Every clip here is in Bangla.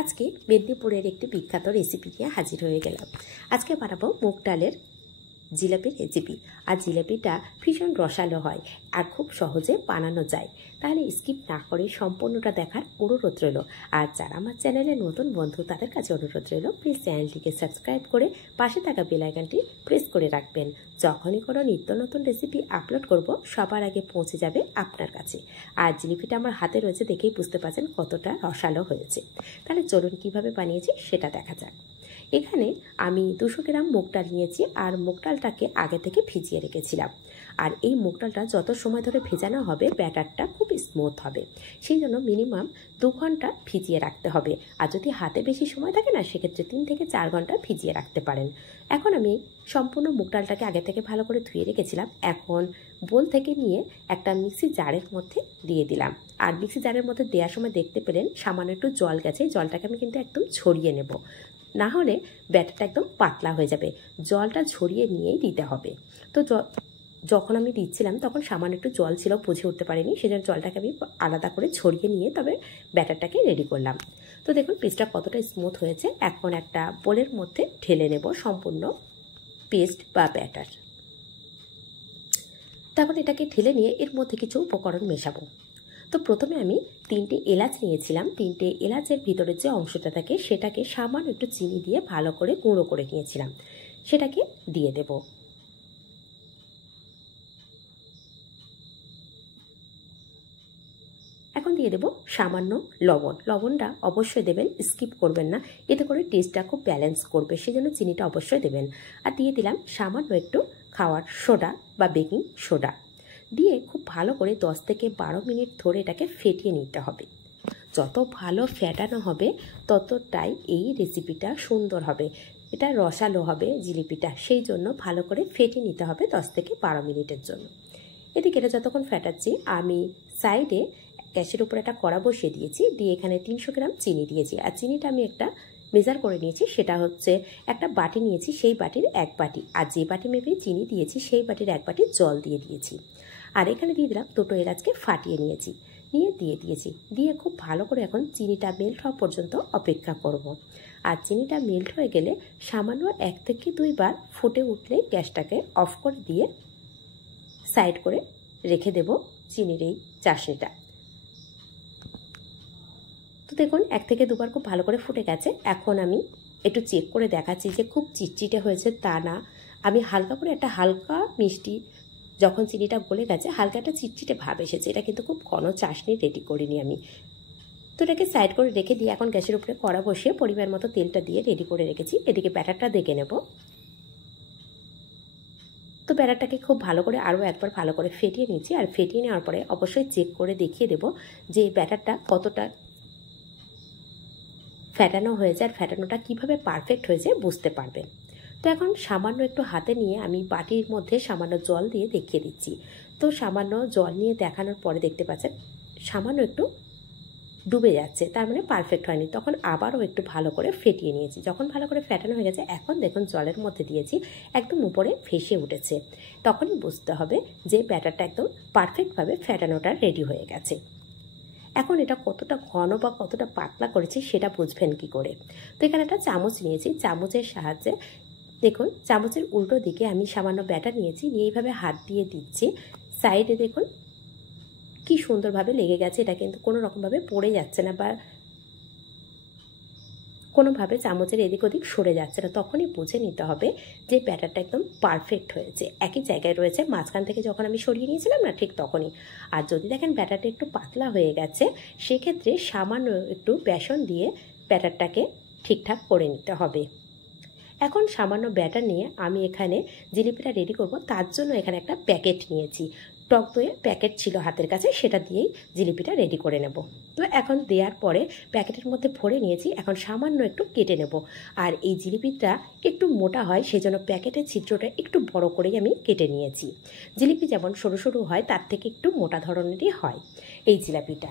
আজকে মেদিনীপুরের একটি বিখ্যাত রেসিপি নিয়ে হাজির হয়ে গেলাম। আজকে বানাবো মুগ ডালের জিলাপির রেসিপি। আর জিলাপিটা ভীষণ রসালো হয় আর খুব সহজে বানানো যায়। তাহলে স্কিপ না করে সম্পূর্ণটা দেখার অনুরোধ রইল। আর যারা আমার চ্যানেলে নতুন বন্ধু তাদের কাছে অনুরোধ রইল, প্লিজ চ্যানেলটিকে সাবস্ক্রাইব করে পাশে থাকা বেল আইকনটি প্রেস করে রাখবেন। যখনই কোনো নিত্য নতুন রেসিপি আপলোড করব সবার আগে পৌঁছে যাবে আপনার কাছে। আর জিলিপিটা আমার হাতে রয়েছে, দেখেই বুঝতে পারছেন কতটা রসালো হয়েছে। তাহলে চলুন কীভাবে বানিয়েছি সেটা দেখা যাক। এখানে আমি 200 গ্রাম মুগ ডাল নিয়েছি আর মুগ ডালটাকে আগে থেকে ভিজিয়ে রেখেছিলাম। আর এই মুগ ডালটা যত সময় ধরে ভেজানো হবে ব্যাটারটা খুব স্মুথ হবে, সেই জন্য মিনিমাম 2 ঘন্টা ভিজিয়ে রাখতে হবে। আর যদি হাতে বেশি সময় থাকে না, সেক্ষেত্রে 3 থেকে 4 ঘন্টা ভিজিয়ে রাখতে পারেন। এখন আমি সম্পূর্ণ মুগ ডালটাকে আগে থেকে ভালো করে ধুয়ে রেখেছিলাম। এখন বোল থেকে নিয়ে একটা মিক্সি জারের মধ্যে দিয়ে দিলাম। আর মিক্সি জারের মধ্যে দেওয়ার সময় দেখতে পেলেন সামান্য একটু জল গেছে। জলটাকে আমি কিন্তু একদম ছড়িয়ে নেব, না হলে ব্যাটারটা একদম পাতলা হয়ে যাবে। জলটা ঝরিয়ে নিয়েই দিতে হবে। তো যখন আমি দিচ্ছিলাম তখন সামান্য একটু জল ছিল, বুঝে উঠতে পারিনি, সেজন্য জলটাকে আমি আলাদা করে ছড়িয়ে নিয়ে তবে ব্যাটারটাকে রেডি করলাম। তো দেখুন পিসটা কতটা স্মুথ হয়েছে। এখন একটা বোলের মধ্যে ঢেলে নেব সম্পূর্ণ পেস্ট বা ব্যাটার। তখন এটাকে ঢেলে নিয়ে এর মধ্যে কিছু উপকরণ মেশাবো। তো প্রথমে আমি 3টে এলাচ নিয়েছিলাম। 3টে এলাচের ভিতরে যে অংশটা থাকে সেটাকে সামান্য একটু চিনি দিয়ে ভালো করে গুঁড়ো করে নিয়েছিলাম, সেটাকে দিয়ে দেব। এখন দিয়ে দেব সামান্য লবণ। লবণটা অবশ্যই দেবেন, স্কিপ করবেন না, এতে করে টেস্টটা খুব ব্যালেন্স করবে, সেজন্য চিনিটা অবশ্যই দেবেন। আর দিয়ে দিলাম সামান্য একটু খাওয়ার সোডা বা বেকিং সোডা। দিয়ে খুব ভালো করে 10 থেকে 12 মিনিট ধরে এটাকে ফেটিয়ে নিতে হবে। যত ভালো ফেটানো হবে ততটাই এই রেসিপিটা সুন্দর হবে, এটা রসালো হবে জিলিপিটা, সেই জন্য ভালো করে ফেটিয়ে নিতে হবে 10 থেকে 12 মিনিটের জন্য। এদিকে এটা যতক্ষণ ফেটাচ্ছি আমি সাইডে গ্যাসের উপরে একটা কড়া বসিয়ে দিয়েছি। দিয়ে এখানে 300 গ্রাম চিনি দিয়েছি। আর চিনিটা আমি একটা মেজার করে নিয়েছি, সেটা হচ্ছে একটা বাটি নিয়েছি, সেই বাটির 1 বাটি। আর যে বাটি মেপে চিনি দিয়েছি সেই বাটির 1 বাটি জল দিয়ে দিয়েছি। আর এখানে দিয়ে দিলাম 2টো এলাচকে ফাটিয়ে নিয়েছি, নিয়ে দিয়ে দিয়েছি। দিয়ে খুব ভালো করে এখন চিনিটা মেল্ট হওয়া পর্যন্ত অপেক্ষা করব। আর চিনিটা মেল্ট হয়ে গেলে সামান্য 1 থেকে 2 বার ফুটে উঠলেই গ্যাসটাকে অফ করে দিয়ে সাইড করে রেখে দেব চিনির এই চাশনিটা। তো দেখুন 1 থেকে 2 বার খুব ভালো করে ফুটে গেছে। এখন আমি একটু চেক করে দেখাচ্ছি যে খুব চিটচিটে হয়েছে তা না, আমি হালকা করে একটা হালকা মিষ্টি, যখন চিনিটা গলে গেছে হালকা একটা চিটচিটে ভাব এসেছে, এটা কিন্তু খুব ঘন চাশনি রেডি করিনি আমি। তো এটাকে সাইড করে রেখে দিয়ে এখন গ্যাসের উপরে কড়া বসিয়ে পরিমাণ মতো তেলটা দিয়ে রেডি করে রেখেছি। এদিকে ব্যাটারটা দেখে নেব। তো ব্যাটারটাকে খুব ভালো করে আরও একবার ভালো করে ফেটিয়ে নিচ্ছি। আর ফেটিয়ে নেওয়ার পরে অবশ্যই চেক করে দেখিয়ে দেব যে ব্যাটারটা কতটা ফেটানো হয়েছে আর ফেটানোটা কিভাবে পারফেক্ট হয়েছে বুঝতে পারবেন। তো এখন সামান্য একটু হাতে নিয়ে আমি বাটির মধ্যে সামান্য জল দিয়ে দেখিয়ে দিচ্ছি। তো সামান্য জল নিয়ে দেখানোর পরে দেখতে পাচ্ছেন সামান্য একটু ডুবে যাচ্ছে, তার মানে পারফেক্ট হয়নি। তখন আবারও একটু ভালো করে ফেটিয়ে নিয়েছি। যখন ভালো করে ফেটানো হয়ে গেছে, এখন দেখুন জলের মধ্যে দিয়েছি, একদম উপরে ভেসে উঠেছে। তখনই বুঝতে হবে যে ব্যাটারটা একদম পারফেক্টভাবে ফেটানোটা রেডি হয়ে গেছে। এখন এটা কতটা ঘন বা কতটা পাতলা করেছি সেটা বুঝবেন কি করে। তো এখানে একটা চামচ নিয়েছি, চামচের সাহায্যে দেখুন চামচের উল্টো দিকে আমি সামান্য ব্যাটার নিয়েছি, নিয়ে এইভাবে হাত দিয়ে দিচ্ছি। সাইডে দেখুন কি সুন্দরভাবে লেগে গেছে, এটা কিন্তু কোনো রকমভাবে পড়ে যাচ্ছে না বা কোনোভাবে চামচের এদিক ওদিক সরে যাচ্ছে না। তখনই বুঝে নিতে হবে যে ব্যাটারটা একদম পারফেক্ট হয়েছে, একই জায়গায় রয়েছে। মাঝখান থেকে যখন আমি সরিয়ে নিয়েছিলাম না, ঠিক তখনই। আর যদি দেখেন ব্যাটারটা একটু পাতলা হয়ে গেছে, সেক্ষেত্রে সামান্য একটু বেসন দিয়ে ব্যাটারটাকে ঠিকঠাক করে নিতে হবে। এখন সামান্য ব্যাটার নিয়ে আমি এখানে জিলিপিটা রেডি করব। তার জন্য এখানে একটা প্যাকেট নিয়েছি, টক দইয়ের প্যাকেট ছিল হাতের কাছে, সেটা দিয়েই জিলিপিটা রেডি করে নেব। তো এখন দেওয়ার পরে প্যাকেটের মধ্যে ভরে নিয়েছি, এখন সামান্য একটু কেটে নেব। আর এই জিলিপিটা একটু মোটা হয়, সেজন্য প্যাকেটের ছিদ্রটা একটু বড় করেই আমি কেটে নিয়েছি। জিলিপি যেমন সরু সরু হয়, তার থেকে একটু মোটা ধরনেরই হয় এই জিলাপিটা।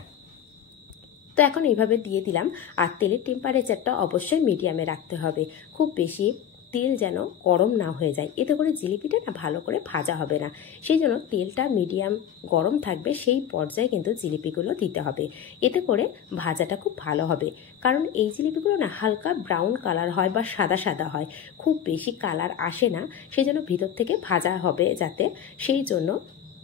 তো এখন এইভাবে দিয়ে দিলাম। আর তেলের টেম্পারেচারটা অবশ্যই মিডিয়ামে রাখতে হবে, খুব বেশি তেল যেন গরম না হয়ে যায়, এতে করে জিলিপিটা না ভালো করে ভাজা হবে না। সেই জন্য তেলটা মিডিয়াম গরম থাকবে, সেই পর্যায়ে কিন্তু জিলিপিগুলো দিতে হবে, এতে করে ভাজাটা খুব ভালো হবে। কারণ এই জিলিপিগুলো না হালকা ব্রাউন কালার হয় বা সাদা সাদা হয়, খুব বেশি কালার আসে না, সেই জন্য ভিতর থেকে ভাজা হবে যাতে, সেই জন্য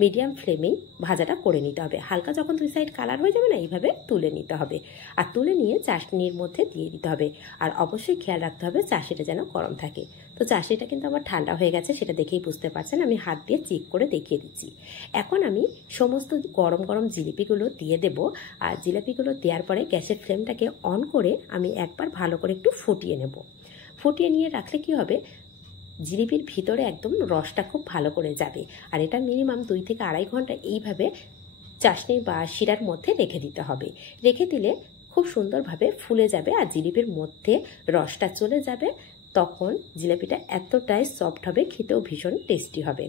মিডিয়াম ফ্লেমেই ভাজাটা করে নিতে হবে। হালকা যখন দুই সাইড কালার হয়ে যাবে না, এইভাবে তুলে নিতে হবে। আর তুলে নিয়ে চাশনির মধ্যে দিয়ে দিতে হবে। আর অবশ্যই খেয়াল রাখতে হবে চাশনিটা যেন গরম থাকে। তো চাশনিটা কিন্তু আমার ঠান্ডা হয়ে গেছে, সেটা দেখেই বুঝতে পারছেন, আমি হাত দিয়ে চেক করে দেখিয়ে দিচ্ছি। এখন আমি সমস্ত গরম গরম জিলিপিগুলো দিয়ে দেব। আর জিলিপিগুলো দেওয়ার পরে গ্যাসের ফ্লেমটাকে অন করে আমি একবার ভালো করে একটু ফুটিয়ে নেব। ফুটিয়ে নিয়ে রাখলে কি হবে, জিলিপির ভিতরে একদম রসটা খুব ভালো করে যাবে। আর এটা মিনিমাম 2 থেকে আড়াই ঘন্টা এইভাবে চাশনি বা শিরার মধ্যে রেখে দিতে হবে। রেখে দিলে খুব সুন্দরভাবে ফুলে যাবে আর জিলিপির মধ্যে রসটা চলে যাবে। তখন জিলিপিটা এতটাই সফট হবে, খেতেও ভীষণ টেস্টি হবে।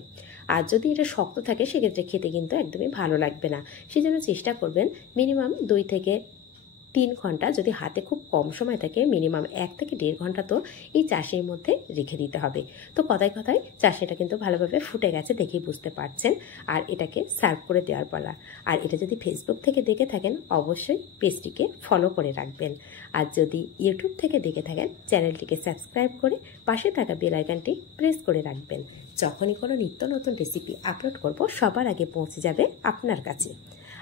আর যদি এটা শক্ত থাকে সেক্ষেত্রে খেতে কিন্তু একদমই ভালো লাগবে না। সেই জন্য চেষ্টা করবেন মিনিমাম 2 থেকে 3 ঘন্টা, যদি হাতে খুব কম সময় থাকে মিনিমাম 1 থেকে 1.5 ঘন্টা তো এই চাশনির মধ্যে রেখে দিতে হবে। তো কথায় কথায় চাশনিটা কিন্তু ভালোভাবে ফুটে গেছে, দেখেই বুঝতে পারছেন। আর এটাকে সার্ভ করে দেওয়ার পালা। আর এটা যদি ফেসবুক থেকে দেখে থাকেন অবশ্যই পেজটিকে ফলো করে রাখবেন। আর যদি ইউটিউব থেকে দেখে থাকেন চ্যানেলটিকে সাবস্ক্রাইব করে পাশে থাকা বেল আইকনটি প্রেস করে রাখবেন। যখনই কোনো নিত্য নতুন রেসিপি আপলোড করব সবার আগে পৌঁছে যাবে আপনার কাছে।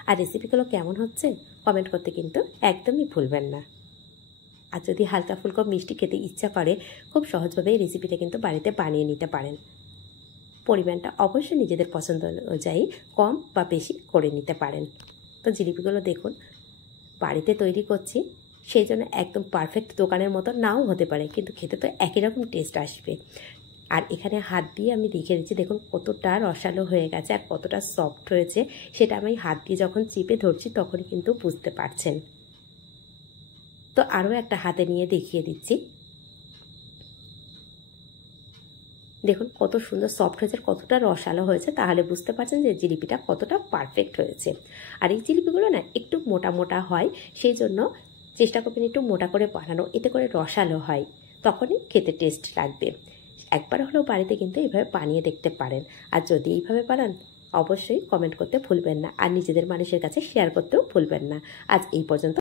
আর রেসিপিগুলো কেমন হচ্ছে কমেন্ট করতে কিন্তু একদমই ভুলবেন না। আর যদি হালকা ফুলকা মিষ্টি খেতে ইচ্ছা করে খুব সহজভাবে এই রেসিপিটা কিন্তু বাড়িতে বানিয়ে নিতে পারেন। পরিমাণটা অবশ্যই নিজেদের পছন্দ অনুযায়ী কম বা বেশি করে নিতে পারেন। তো জিলিপিগুলো দেখুন বাড়িতে তৈরি করছি, সেই জন্য একদম পারফেক্ট দোকানের মতো নাও হতে পারে, কিন্তু খেতে তো একই রকম টেস্ট আসবে। আর এখানে হাত দিয়ে আমি দেখে দিচ্ছি, দেখুন কতটা রসালো হয়ে গেছে আর কতটা সফট হয়েছে, সেটা আমি হাত দিয়ে যখন চিপে ধরছি তখনই কিন্তু বুঝতে পারছেন। তো আরও একটা হাতে নিয়ে দেখিয়ে দিচ্ছি, দেখুন কত সুন্দর সফট হয়েছে, কতটা রসালো হয়েছে, তাহলে বুঝতে পারছেন যে জিলিপিটা কতটা পারফেক্ট হয়েছে। আর এই জিলিপিগুলো না একটু মোটা মোটা হয়, সেই জন্য চেষ্টা করবেন একটু মোটা করে বানানো, এতে করে রসালো হয়, তখনই খেতে টেস্ট লাগবে। একবার হলেও বাড়িতে কিন্তু এইভাবে বানিয়ে দেখতে পারেন। আর যদি এইভাবে বানান অবশ্যই কমেন্ট করতে ভুলবেন না, আর নিজেদের মানুষের কাছে শেয়ার করতেও ভুলবেন না। আজ এই পর্যন্ত।